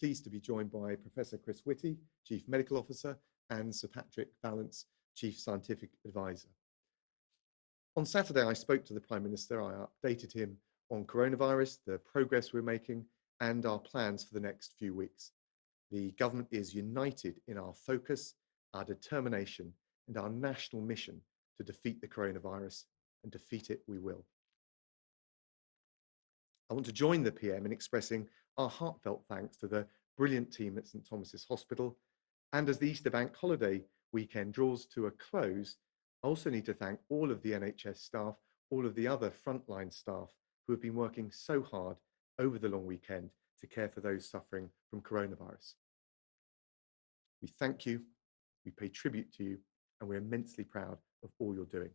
pleased to be joined by Professor Chris Whitty, Chief Medical Officer, and Sir Patrick Vallance, Chief Scientific Advisor. On Saturday, I spoke to the Prime Minister. I updated him on coronavirus, the progress we're making, and our plans for the next few weeks. The government is united in our focus, our determination, and our national mission to defeat the coronavirus, and defeat it we will. I want to join the PM in expressing our heartfelt thanks to the brilliant team at St Thomas's Hospital. And as the Easter Bank holiday weekend draws to a close, I also need to thank all of the NHS staff, all of the other frontline staff who have been working so hard over the long weekend to care for those suffering from coronavirus. We thank you, we pay tribute to you, and we're immensely proud of all you're doing.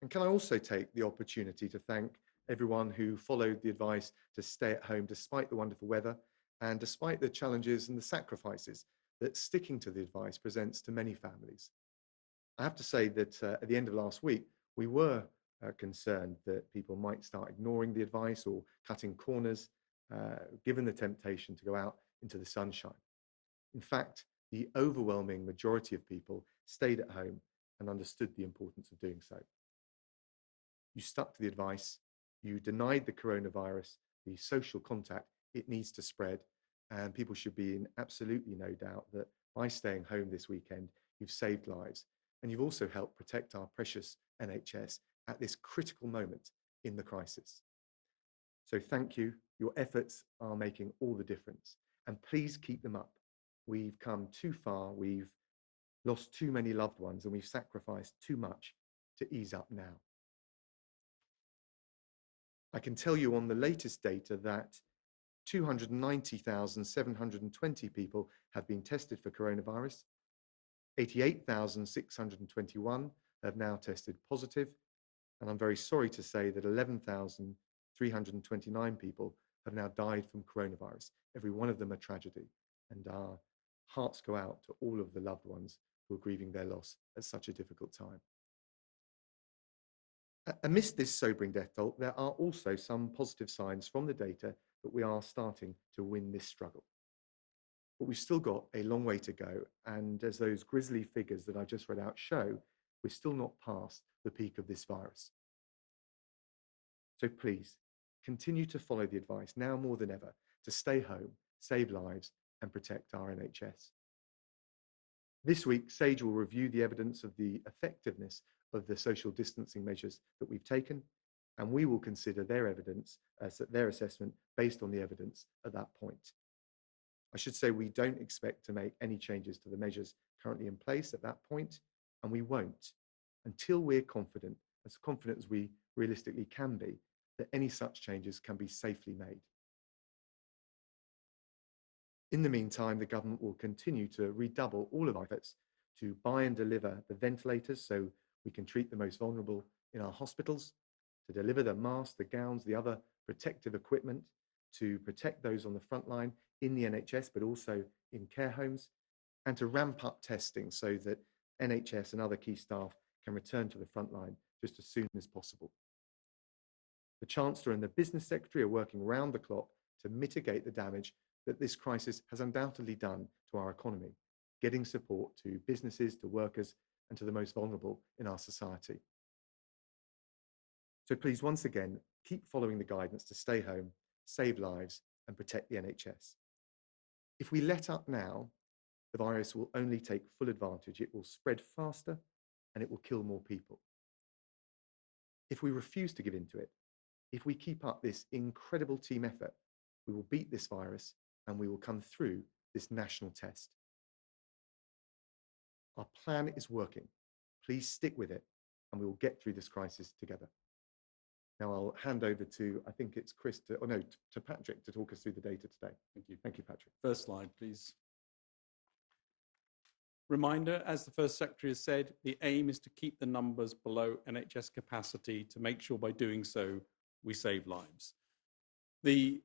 And can I also take the opportunity to thank everyone who followed the advice to stay at home despite the wonderful weather and despite the challenges and the sacrifices that sticking to the advice presents to many families. I have to say that at the end of last week, we were concerned that people might start ignoring the advice or cutting corners, given the temptation to go out into the sunshine. In fact, the overwhelming majority of people stayed at home and understood the importance of doing so. You stuck to the advice, you denied the coronavirus the social contact it needs to spread, and people should be in absolutely no doubt that by staying home this weekend, you've saved lives, and you've also helped protect our precious NHS at this critical moment in the crisis. So thank you. Your efforts are making all the difference, and please keep them up. We've come too far, we've lost too many loved ones, and we've sacrificed too much to ease up now. I can tell you on the latest data that 290,720 people have been tested for coronavirus. 88,621 have now tested positive. And I'm very sorry to say that 11,329 people have now died from coronavirus. Every one of them a tragedy. And our hearts go out to all of the loved ones who are grieving their loss at such a difficult time. Amidst this sobering death toll, there are also some positive signs from the data that we are starting to win this struggle. But we've still got a long way to go, and as those grisly figures that I just read out show, we're still not past the peak of this virus. So please, continue to follow the advice, now more than ever, to stay home, save lives, and protect our NHS. This week, SAGE will review the evidence of the effectiveness of the social distancing measures that we've taken, and we will consider their evidence as their assessment based on the evidence at that point. I should say we don't expect to make any changes to the measures currently in place at that point, and we won't until we're confident as we realistically can be, that any such changes can be safely made. In the meantime, the government will continue to redouble all of our efforts to buy and deliver the ventilators so we can treat the most vulnerable in our hospitals, to deliver the masks, the gowns, the other protective equipment, to protect those on the front line in the NHS, but also in care homes, and to ramp up testing so that NHS and other key staff can return to the front line just as soon as possible. The Chancellor and the Business Secretary are working round the clock to mitigate the damage that this crisis has undoubtedly done to our economy, getting support to businesses, to workers, and to the most vulnerable in our society. So please, once again, keep following the guidance to stay home, save lives, and protect the NHS. If we let up now, the virus will only take full advantage. It will spread faster and it will kill more people. If we refuse to give in to it, if we keep up this incredible team effort, we will beat this virus and we will come through this national test. Our plan is working. Please stick with it and we will get through this crisis together. Now I'll hand over to, I think it's Chris, to Patrick to talk us through the data today. Thank you. Thank you, Patrick. First slide, please. Reminder, as the First Secretary has said, the aim is to keep the numbers below NHS capacity to make sure by doing so we save lives. The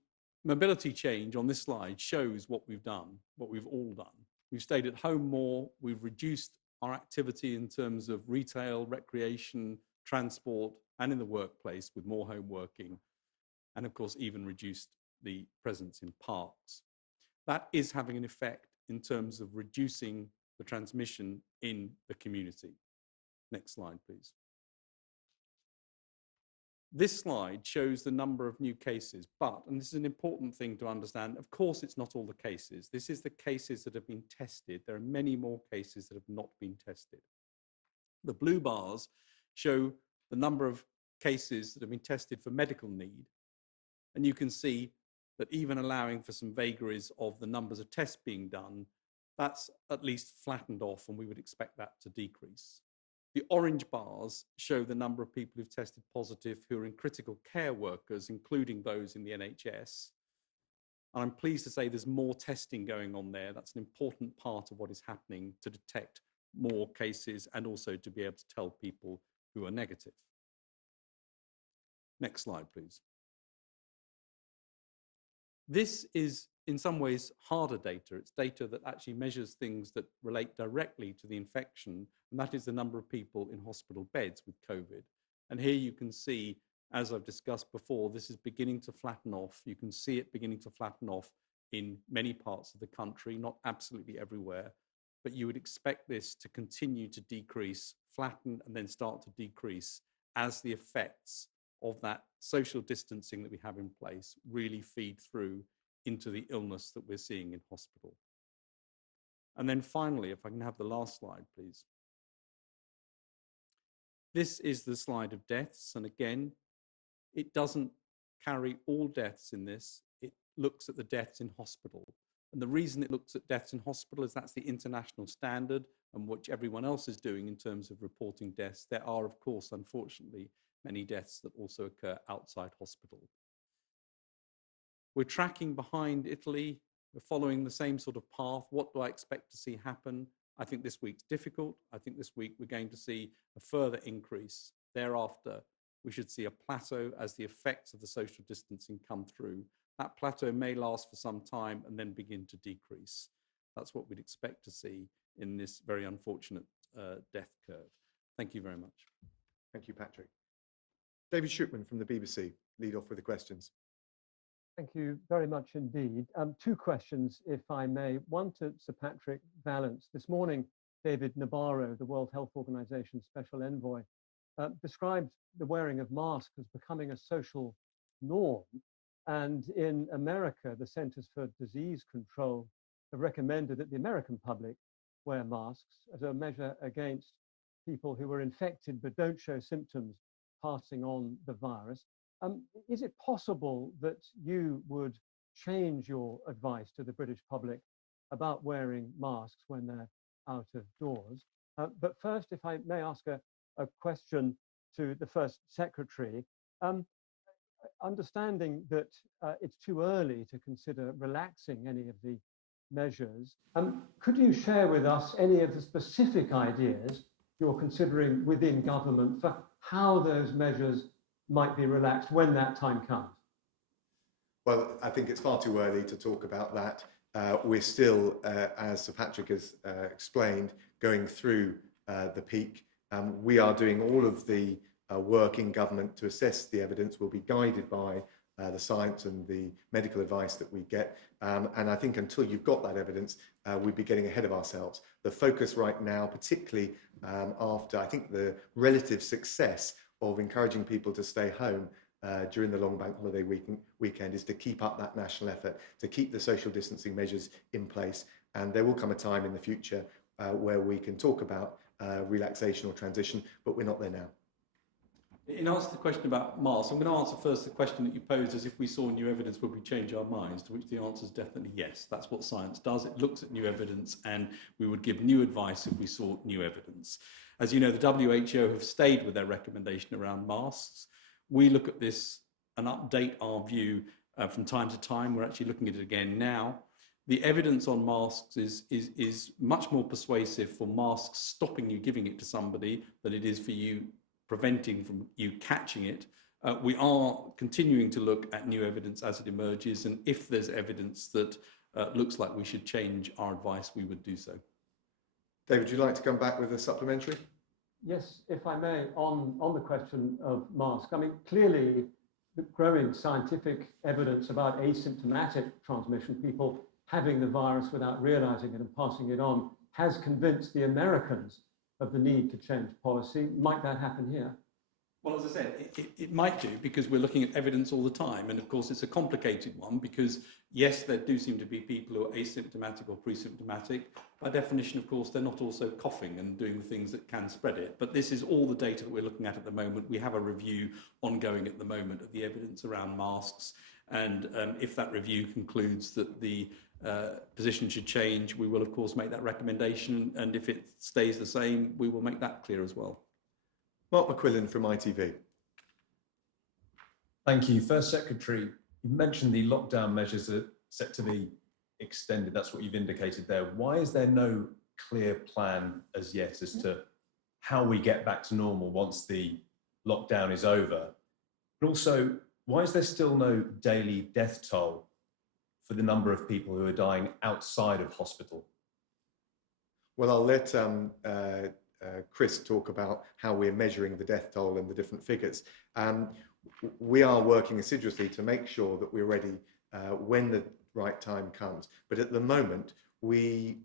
mobility change on this slide shows what we've done, what we've all done. We've stayed at home more, we've reduced our activity in terms of retail, recreation, transport, and in the workplace with more home working, and of course even reduced the presence in parks. That is having an effect in terms of reducing the transmission in the community. Next slide, please. This slide shows the number of new cases, but, and this is an important thing to understand, of course it's not all the cases. This is the cases that have been tested. There are many more cases that have not been tested. The blue bars show the number of cases that have been tested for medical need. And you can see that even allowing for some vagaries of the numbers of tests being done, that's at least flattened off, and we would expect that to decrease. The orange bars show the number of people who've tested positive who are in critical care workers, including those in the NHS. And I'm pleased to say there's more testing going on there. That's an important part of what is happening to detect more cases and also to be able to tell people who are negative. Next slide, please. This is in some ways harder data. It's data that actually measures things that relate directly to the infection, and that is the number of people in hospital beds with COVID. And here you can see, as I've discussed before, this is beginning to flatten off. You can see it beginning to flatten off in many parts of the country, not absolutely everywhere, but you would expect this to continue to decrease, flatten, and then start to decrease as the effects of that social distancing that we have in place really feed through into the illness that we're seeing in hospital. And then finally, if I can have the last slide, please. This is the slide of deaths. And again, it doesn't carry all deaths in this. It looks at the deaths in hospital. And the reason it looks at deaths in hospital is that's the international standard and which everyone else is doing in terms of reporting deaths. There are, of course, unfortunately, many deaths that also occur outside hospital. We're tracking behind Italy. We're following the same sort of path. What do I expect to see happen? I think this week's difficult. I think this week we're going to see a further increase. Thereafter, we should see a plateau as the effects of the social distancing come through. That plateau may last for some time and then begin to decrease. That's what we'd expect to see in this very unfortunate death curve. Thank you very much. Thank you, Patrick. David Shupman from the BBC, lead off with the questions. Thank you very much indeed. Two questions, if I may. One to Sir Patrick Vallance. This morning, David Nabarro, the World Health Organization Special Envoy, described the wearing of masks as becoming a social norm. And in America, the Centers for Disease Control have recommended that the American public wear masks as a measure against people who are infected but don't show symptoms passing on the virus. Is it possible that you would change your advice to the British public about wearing masks when they're out of doors? But first, if I may ask a question to the First Secretary, understanding that it's too early to consider relaxing any of the measures, could you share with us any of the specific ideas you're considering within government for how those measures might be relaxed when that time comes? Well, I think it's far too early to talk about that. We're still, as Sir Patrick has explained, going through the peak. We are doing all of the work in government to assess the evidence. We'll be guided by the science and the medical advice that we get. And I think until you've got that evidence, we'd be getting ahead of ourselves. The focus right now, particularly after, I think, the relative success of encouraging people to stay home during the long bank holiday weekend, is to keep up that national effort, to keep the social distancing measures in place. And there will come a time in the future where we can talk about relaxation or transition, but we're not there now. In answer to the question about masks, I'm going to answer first the question that you posed as if we saw new evidence, would we change our minds? To which the answer is definitely yes. That's what science does. It looks at new evidence, and we would give new advice if we saw new evidence. As you know, the WHO have stayed with their recommendation around masks. We look at this and update our view from time to time. We're actually looking at it again now. The evidence on masks is much more persuasive for masks stopping you giving it to somebody than it is for you preventing from you catching it. We are continuing to look at new evidence as it emerges, and if there's evidence that looks like we should change our advice, we would do so. David, would you like to come back with a supplementary? Yes, if I may, on the question of masks. I mean, clearly the growing scientific evidence about asymptomatic transmission, people having the virus without realizing it and passing it on, has convinced the Americans of the need to change policy. Might that happen here? Well, as I said, it might do, because we're looking at evidence all the time. And of course, it's a complicated one because, yes, there do seem to be people who are asymptomatic or pre-symptomatic. By definition, of course, they're not also coughing and doing the things that can spread it. But this is all the data that we're looking at the moment. We have a review ongoing at the moment of the evidence around masks. And if that review concludes that the position should change, we will, of course, make that recommendation. And if it stays the same, we will make that clear as well. Mark McQuillan from ITV. Thank you. First Secretary, you mentioned the lockdown measures are set to be extended. That's what you've indicated there. Why is there no clear plan as yet as to how we get back to normal once the lockdown is over? But also, why is there still no daily death toll for the number of people who are dying outside of hospital? Well, I'll let Chris talk about how we're measuring the death toll and the different figures. We are working assiduously to make sure that we're ready when the right time comes. But at the moment, the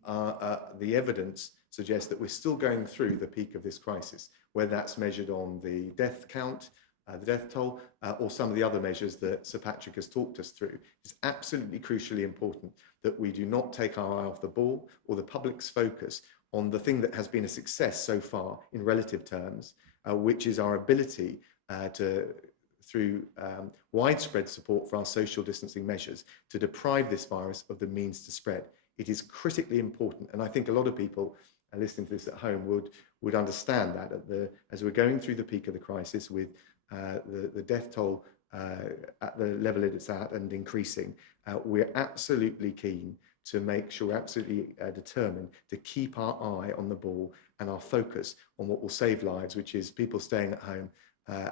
evidence suggests that we're still going through the peak of this crisis, whether that's measured on the death count, the death toll, or some of the other measures that Sir Patrick has talked us through. It's absolutely crucially important that we do not take our eye off the ball or the public's focus on the thing that has been a success so far in relative terms, which is our ability through widespread support for our social distancing measures, to deprive this virus of the means to spread. It is critically important, and I think a lot of people listening to this at home would understand that as we're going through the peak of the crisis with the death toll at the level it's at and increasing, we're absolutely keen to make sure, absolutely determined to keep our eye on the ball and our focus on what will save lives, which is people staying at home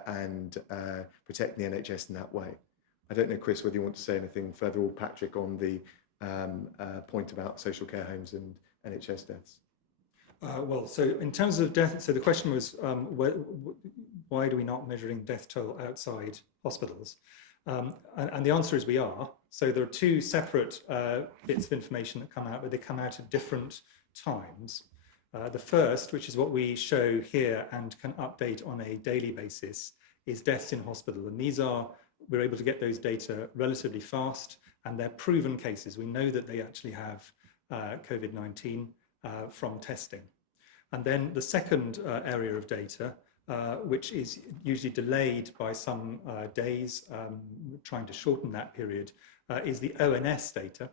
and protecting the NHS in that way. I don't know, Chris, whether you want to say anything further, or Patrick, on the point about social care homes and NHS deaths. Well, so in terms of death, so the question was, why are we not measuring death toll outside hospitals? And the answer is we are. So there are two separate bits of information that come out, but they come out at different times. The first, which is what we show here and can update on a daily basis, is deaths in hospital. And we're able to get those data relatively fast, and they're proven cases. We know that they actually have COVID-19 from testing. And then the second area of data, which is usually delayed by some days, trying to shorten that period, is the ONS data.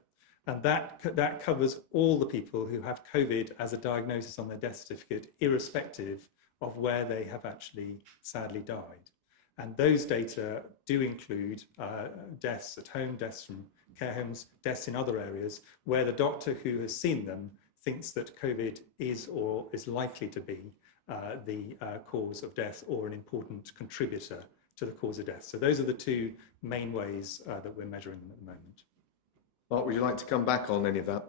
And that covers all the people who have COVID as a diagnosis on their death certificate, irrespective of where they have actually sadly died. And those data do include deaths at home, deaths from care homes, deaths in other areas, where the doctor who has seen them thinks that COVID is or is likely to be the cause of death or an important contributor to the cause of death. So those are the two main ways that we're measuring them at the moment. Mark, would you like to come back on any of that?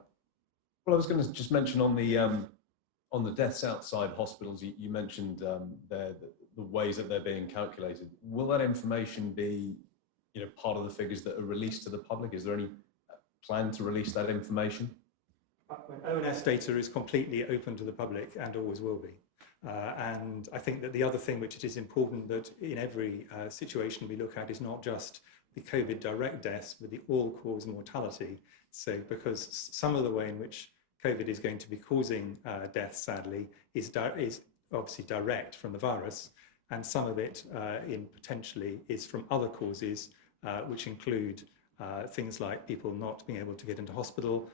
Well, I was going to just mention on the deaths outside hospitals, you mentioned the ways that they're being calculated. Will that information be, part of the figures that are released to the public? Is there any plan to release that information? ONS data is completely open to the public and always will be. And I think that the other thing which it is important that in every situation we look at is not just the COVID direct deaths, but the all-cause mortality. So because some of the way in which COVID is going to be causing death, sadly, is obviously direct from the virus, and some of it potentially is from other causes, which include things like people not being able to get into hospital,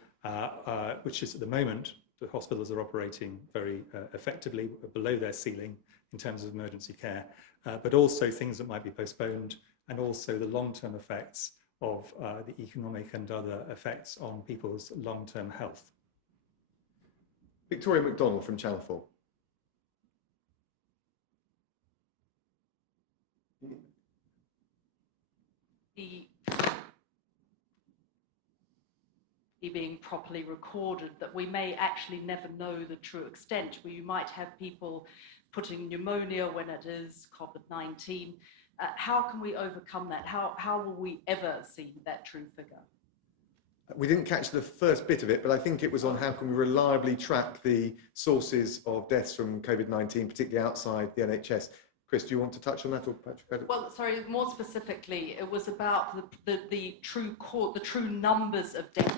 which is at the moment, the hospitals are operating very effectively below their ceiling in terms of emergency care, but also things that might be postponed, and also the long-term effects of the economic and other effects on people's long-term health. Victoria McDonald from Channel 4. Being properly recorded, that we may actually never know the true extent, where you might have people putting pneumonia when it is COVID-19, How can we overcome that? How will we ever see that true figure? We didn't catch the first bit of it, but I think it was on how can we reliably track the sources of deaths from COVID-19, particularly outside the NHS. Chris, do you want to touch on that, or Patrick? Well, sorry, more specifically, it was about the true numbers of deaths.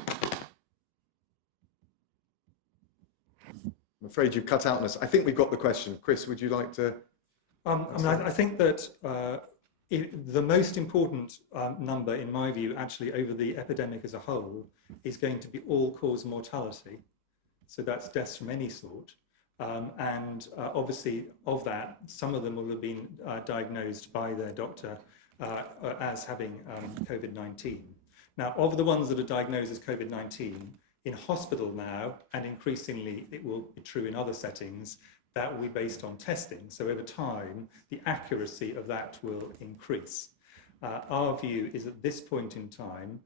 I'm afraid you've cut out on us. I think we've got the question. Chris, would you like to? I think that the most important number, in my view, actually over the epidemic as a whole, is going to be all-cause mortality. So that's deaths from any sort. And obviously, of that, some of them will have been diagnosed by their doctor as having COVID-19. Now, of the ones that are diagnosed as COVID-19, in hospital now, and increasingly it will be true in other settings, that will be based on testing. So over time, the accuracy of that will increase. Our view is at this point in time,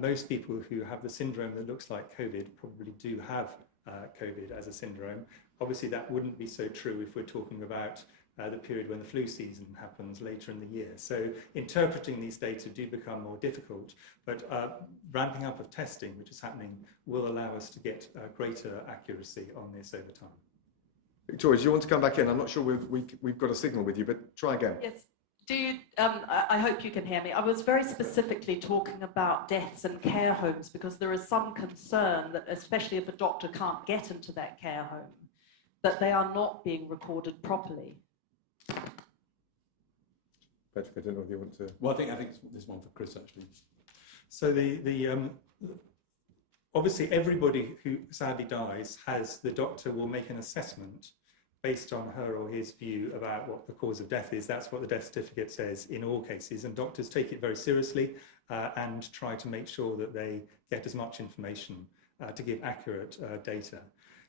most people who have the syndrome that looks like COVID probably do have COVID as a syndrome. Obviously, that wouldn't be so true if we're talking about the period when the flu season happens later in the year. So interpreting these data do become more difficult, but ramping up of testing, which is happening, will allow us to get greater accuracy on this over time. Victoria, do you want to come back in? I'm not sure we've got a signal with you, but try again. Yes. Do you, I hope you can hear me. I was very specifically talking about deaths and care homes because there is some concern that, especially if a doctor can't get into that care home, that they are not being recorded properly. Patrick, I don't know if you want to. Well, I think this one for Chris actually. So obviously everybody who sadly dies the doctor will make an assessment based on her or his view about what the cause of death is. That's what the death certificate says in all cases, and doctors take it very seriously and try to make sure that they get as much information to give accurate data.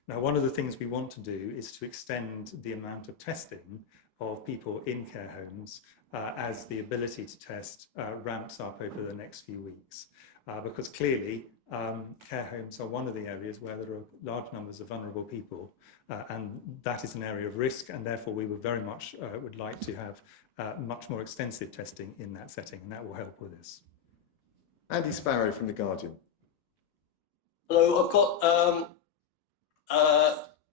Now, one of the things we want to do is to extend the amount of testing of people in care homes as the ability to test ramps up over the next few weeks. Because clearly, care homes are one of the areas where there are large numbers of vulnerable people, and that is an area of risk, and therefore we would very much would like to have much more extensive testing in that setting, and that will help with this. Andy Sparrow from The Guardian. Hello, I've got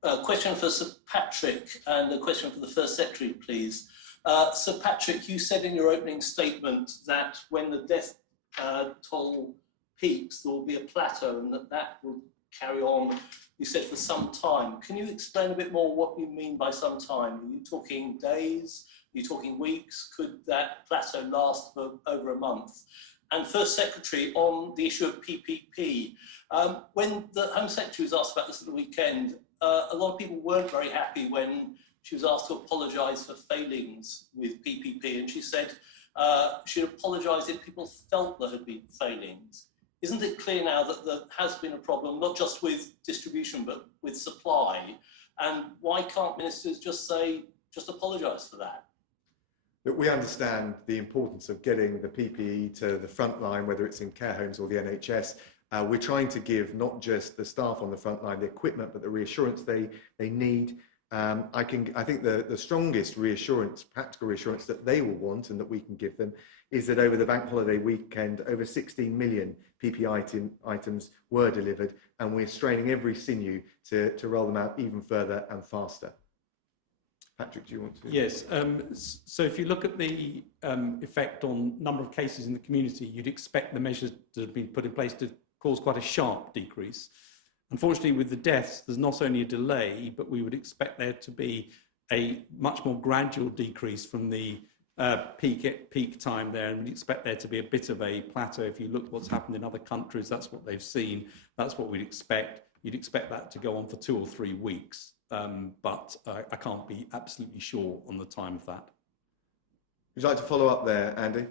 a question for Sir Patrick and a question for the First Secretary, please. Sir Patrick, you said in your opening statement that when the death toll peaks, there will be a plateau and that will carry on, you said, for some time. Can you explain a bit more what you mean by some time? Are you talking days? Are you talking weeks? Could that plateau last for over a month? And First Secretary, on the issue of PPP, when the Home Secretary was asked about this at the weekend, a lot of people weren't very happy when she was asked to apologise for failings with PPP, and she said she'd apologise if people felt there had been failings. Isn't it clear now that there has been a problem, not just with distribution, but with supply? And why can't ministers just apologise for that? Look, we understand the importance of getting the PPE to the front line, whether it's in care homes or the NHS. We're trying to give not just the staff on the front line the equipment, but the reassurance they need. I think the strongest reassurance, practical reassurance that they will want and that we can give them is that over the bank holiday weekend, over 16 million PPE items were delivered, and we're straining every sinew to roll them out even further and faster. Patrick, do you want to? Yes. So if you look at the effect on number of cases in the community, you'd expect the measures that have been put in place to cause quite a sharp decrease. Unfortunately, with the deaths, there's not only a delay, but we would expect there to be a much more gradual decrease from the peak time there, and we'd expect there to be a bit of a plateau. If you look at what's happened in other countries, that's what they've seen. That's what we'd expect. You'd expect that to go on for 2 or 3 weeks, but I can't be absolutely sure on the time of that. Would you like to follow up there, Andy?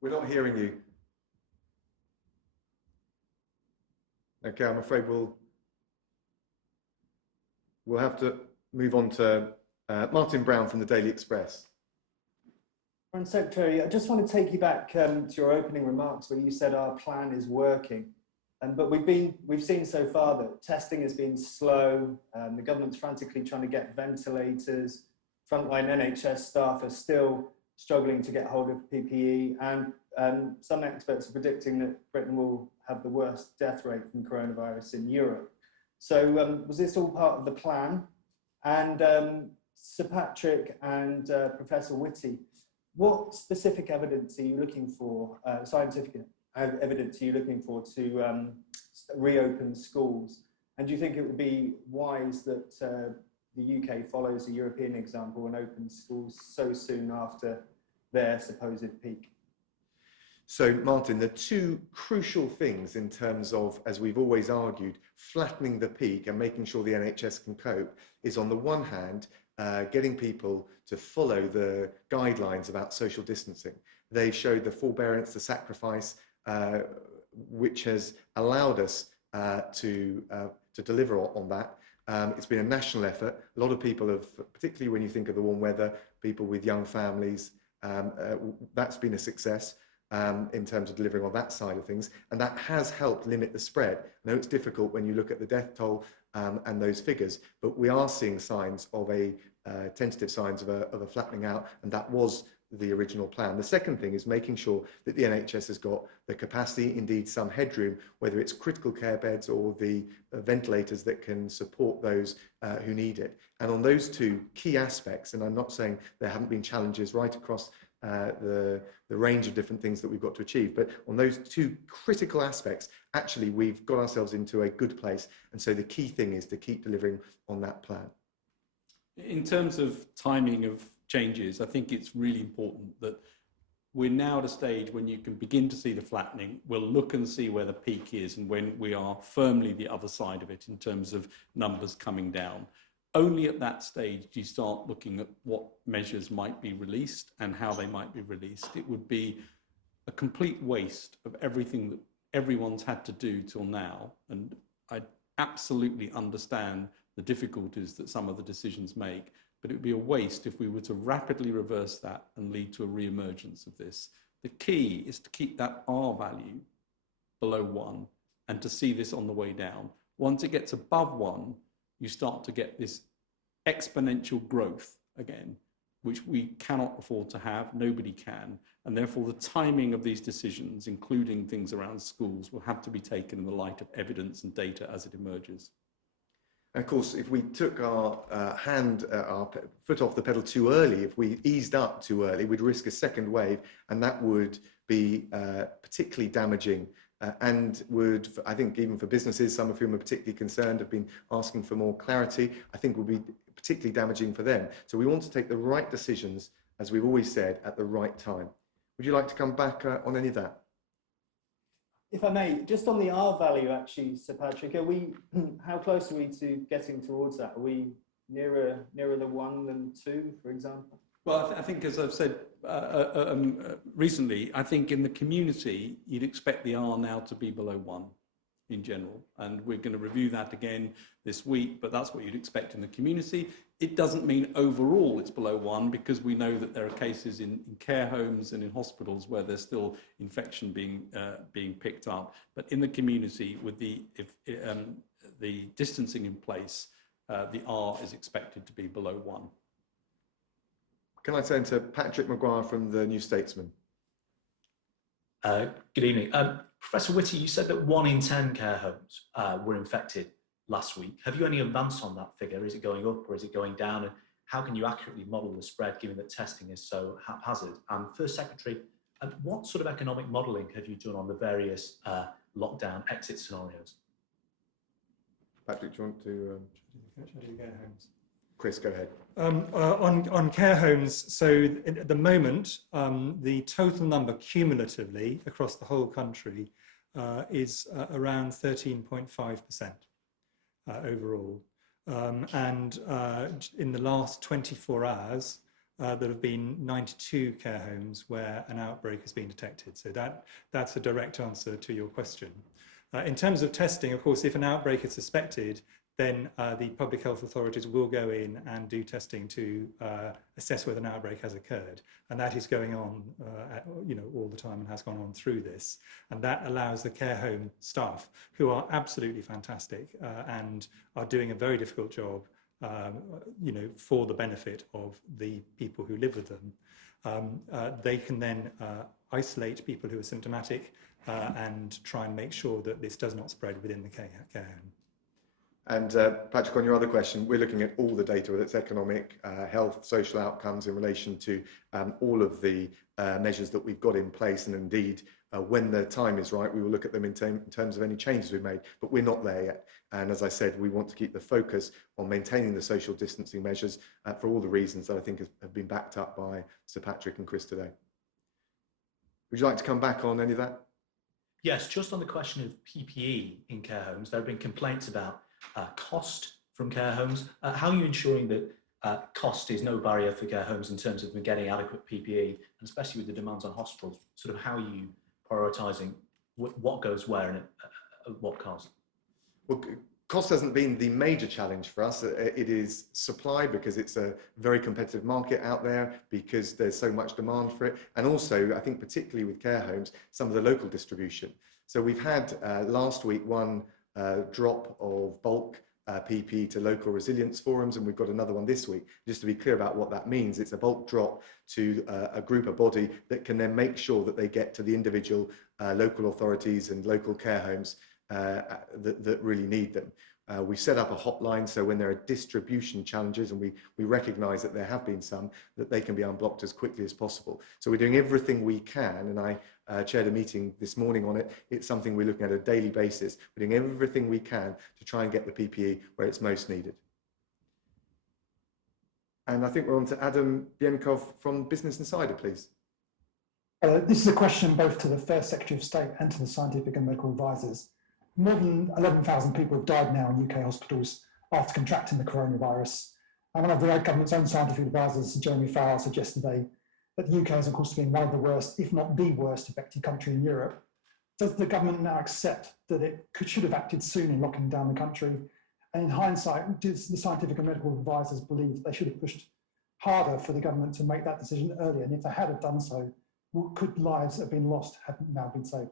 We're not hearing you. Okay, I'm afraid we'll have to move on to Martin Brown from the Daily Express. Foreign Secretary, I just want to take you back to your opening remarks where you said our plan is working. But we've seen so far that testing has been slow. The government's frantically trying to get ventilators. Frontline NHS staff are still struggling to get hold of PPE, and some experts are predicting that Britain will have the worst death rate from coronavirus in Europe. So was this all part of the plan? And Sir Patrick and Professor Whitty, what specific evidence are you looking for, scientific evidence are you looking for to reopen schools? And do you think it would be wise that the UK follows the European example and opens schools so soon after their supposed peak? So, Martin, the two crucial things in terms of, as we've always argued, flattening the peak and making sure the NHS can cope is, on the one hand, getting people to follow the guidelines about social distancing. They've showed the forbearance, the sacrifice, which has allowed us to deliver on that. It's been a national effort. A lot of people have, particularly when you think of the warm weather, people with young families, that's been a success in terms of delivering on that side of things. And that has helped limit the spread. I know it's difficult when you look at the death toll and those figures, but we are seeing signs of tentative signs of a flattening out, and that was the original plan. The second thing is making sure that the NHS has got the capacity, indeed some headroom, whether it's critical care beds or the ventilators that can support those who need it. And on those two key aspects, and I'm not saying there haven't been challenges right across the range of different things that we've got to achieve, but on those two critical aspects, actually we've got ourselves into a good place. And so the key thing is to keep delivering on that plan. In terms of timing of changes, I think it's really important that we're now at a stage when you can begin to see the flattening. We'll look and see where the peak is and when we are firmly the other side of it in terms of numbers coming down. Only at that stage do you start looking at what measures might be released and how they might be released. It would be a complete waste of everything that everyone's had to do till now. And I absolutely understand the difficulties that some of the decisions make, but it would be a waste if we were to rapidly reverse that and lead to a re-emergence of this. The key is to keep that R value below 1 and to see this on the way down. Once it gets above 1, you start to get this exponential growth again, which we cannot afford to have, nobody can, and therefore the timing of these decisions, including things around schools, will have to be taken in the light of evidence and data as it emerges. And of course, if we took our foot off the pedal too early, if we eased up too early, we'd risk a second wave, and that would be particularly damaging and would, I think, even for businesses, some of whom are particularly concerned, have been asking for more clarity, I think would be particularly damaging for them. So we want to take the right decisions, as we've always said, at the right time. Would you like to come back on any of that? If I may, just on the R value, actually, Sir Patrick, how close are we to getting towards that? Are we nearer the 1 than 2, for example? Well, I think, as I've said recently, I think in the community, you'd expect the R now to be below 1 in general. And we're going to review that again this week, but that's what you'd expect in the community. It doesn't mean overall it's below 1, because we know that there are cases in care homes and in hospitals where there's still infection being picked up. But in the community, with the distancing in place, the R is expected to be below 1. Can I turn to Patrick Maguire from the New Statesman? Good evening. Professor Whitty, you said that 1 in 10 care homes were infected last week. Have you any advance on that figure? Is it going up or is it going down? And how can you accurately model the spread given that testing is so haphazard? And First Secretary, what sort of economic modelling have you done on the various lockdown exit scenarios? Patrick, do you want to... care homes. Chris, go ahead. On care homes, so at the moment, the total number cumulatively across the whole country is around 13.5% overall. And in the last 24 hours, there have been 92 care homes where an outbreak has been detected. So that's a direct answer to your question. In terms of testing, of course, if an outbreak is suspected, then the public health authorities will go in and do testing to assess whether an outbreak has occurred, and that is going on, all the time and has gone on through this. And that allows the care home staff, who are absolutely fantastic and are doing a very difficult job, for the benefit of the people who live with them. They can then isolate people who are symptomatic and try and make sure that this does not spread within the care home. And Patrick, on your other question, we're looking at all the data, whether it's economic, health, social outcomes in relation to all of the measures that we've got in place. And indeed, when the time is right, we will look at them in terms of any changes we've made, but we're not there yet. And as I said, we want to keep the focus on maintaining the social distancing measures for all the reasons that I think have been backed up by Sir Patrick and Chris today. Would you like to come back on any of that? Yes, just on the question of PPE in care homes, there have been complaints about cost from care homes. How are you ensuring that cost is no barrier for care homes in terms of getting adequate PPE, and especially with the demands on hospitals? Sort of how are you prioritising what goes where and at what cost? Well, cost hasn't been the major challenge for us. It is supply, because it's a very competitive market out there, because there's so much demand for it. And also, I think particularly with care homes, some of the local distribution. So we've had last week one drop of bulk PPE to local resilience forums, and we've got another one this week. Just to be clear about what that means, it's a bulk drop to a group, a body, that can then make sure that they get to the individual local authorities and local care homes that really need them. We set up a hotline, so when there are distribution challenges, and we recognise that there have been some, that they can be unblocked as quickly as possible. So we're doing everything we can, and I chaired a meeting this morning on it. It's something we're looking at a daily basis. We're doing everything we can to try and get the PPE where it's most needed. And I think we're on to Adam Bienkov from Business Insider, please. This is a question both to the First Secretary of State and to the scientific and medical advisors. More than 11,000 people have died now in UK hospitals after contracting the coronavirus. And one of the government's own scientific advisors, Jeremy Farrell, suggested today that the UK is, of course, being one of the worst, if not the worst, affected country in Europe. Does the government now accept that it should have acted soon in locking down the country? And in hindsight, does the scientific and medical advisors believe they should have pushed harder for the government to make that decision earlier? And if they had have done so, could lives that have been lost have now been saved?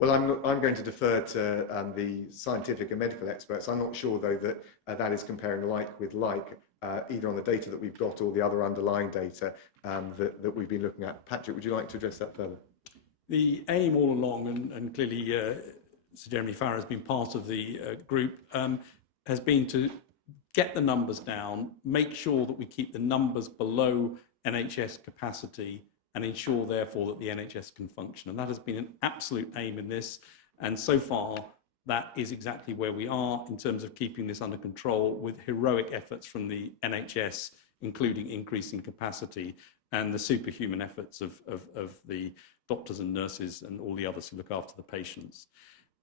Well, I'm going to defer to the scientific and medical experts. I'm not sure, though, that that is comparing like with like, either on the data that we've got or the other underlying data that we've been looking at. Patrick, would you like to address that further? The aim all along, and clearly Sir Jeremy Farrell has been part of the group, has been to get the numbers down, make sure that we keep the numbers below NHS capacity, and ensure, therefore, that the NHS can function. And that has been an absolute aim in this. And so far, that is exactly where we are in terms of keeping this under control, with heroic efforts from the NHS, including increasing capacity, and the superhuman efforts of the doctors and nurses and all the others who look after the patients.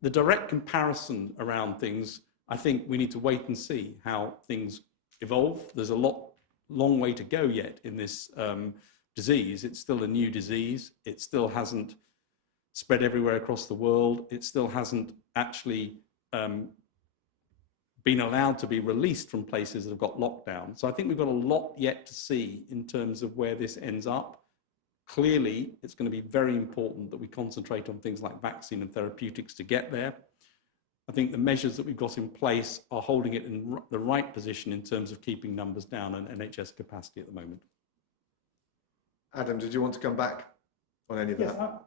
The direct comparison around things, I think we need to wait and see how things evolve. There's a long way to go yet in this disease. It's still a new disease. It still hasn't spread everywhere across the world. It still hasn't actually been allowed to be released from places that have got lockdown. So I think we've got a lot yet to see in terms of where this ends up. Clearly, it's going to be very important that we concentrate on things like vaccine and therapeutics to get there. I think the measures that we've got in place are holding it in the right position in terms of keeping numbers down and NHS capacity at the moment. Adam, did you want to come back on any of that?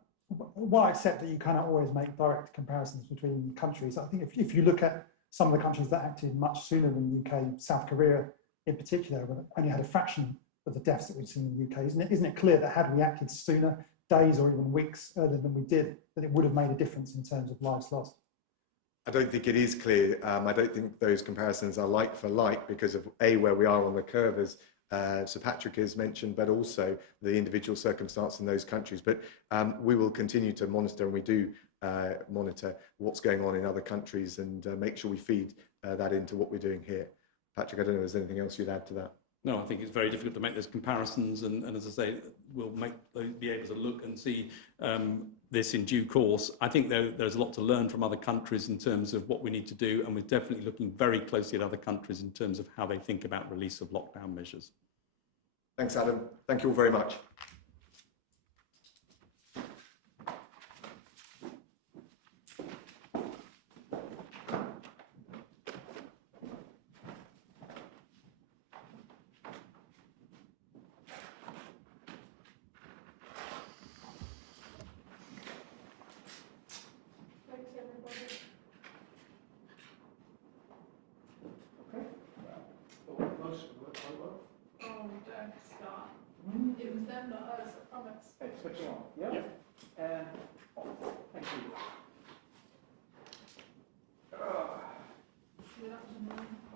Well, I accept that you cannot always make direct comparisons between countries. I think if you look at some of the countries that acted much sooner than the UK, South Korea in particular, only had a fraction of the deaths that we've seen in the UK. Isn't it clear that had we acted sooner, days or even weeks earlier than we did, that it would have made a difference in terms of lives lost? I don't think it is clear. I don't think those comparisons are like for like, because of where we are on the curve, as Sir Patrick has mentioned, but also the individual circumstance in those countries. But we will continue to monitor, and we do monitor what's going on in other countries, and make sure we feed that into what we're doing here. Patrick, I don't know if there's anything else you'd add to that. No, I think it's very difficult to make those comparisons, and as I say, we'll be able to look and see this in due course. I think there's a lot to learn from other countries in terms of what we need to do, and we're definitely looking very closely at other countries in terms of how they think about release of lockdown measures. Thanks, Adam. Thank you all very much. It was them, not us, I promise. Okay, switching on. Yeah. And on. Thank you. Yeah, that was annoying.